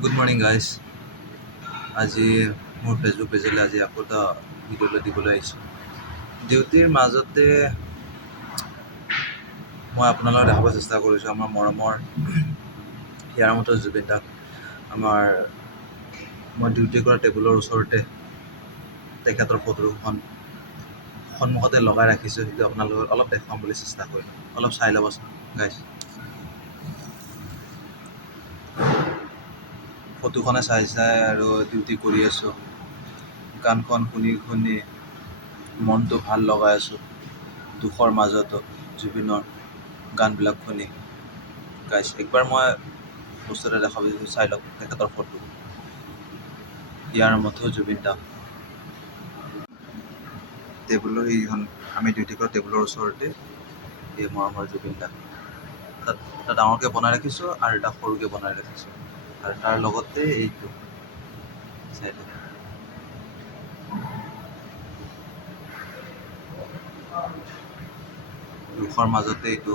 Good morning guys. আজি মোৰ Facebook পেজলৈ আজি আকৌ এটা ভিডিঅ'লৈ দিবলৈ আহিছোঁ। ডিউটিৰ মাজতে মই আপোনালোকক দেখাব চেষ্টা কৰিছোঁ আমাৰ মৰমৰ হিয়াৰ মতো জুবিন দাক। মই ডিউটি কৰা টেবুলৰ ওচৰতে তেখেতৰ ফটোখন সন্মুখতে লগাই ৰাখিছোঁ। সেইটো আপোনালোকক অলপ দেখুৱাম বুলি চেষ্টা কৰিলোঁ। অলপ চাই ল'বচোন গাইজ। ফটোখনে চাই আৰু ডিউটি কৰি আছোঁ। গানখন শুনি মনটো ভাল লগাই আছোঁ। দুখৰ মাজতো জুবিনৰ গানবিলাক শুনি। গাইজ একবাৰ মই বস্তু এটা দেখাব বিচাৰিছোঁ, চাই লওক তেখেতৰ ফটো। ইয়াৰ মতো জুবিন দা টেবুলৰ এইখন আমি ডিউটি কৰা টেবুলৰ ওচৰতে এই মৰমৰ জুবিন দা। তাত এটা ডাঙৰকৈ বনাই ৰাখিছোঁ আৰু এটা সৰুকৈ বনাই ৰাখিছোঁ, আৰু তাৰ লগতে এইটো চাই লওক। দুখৰ মাজতে এইটো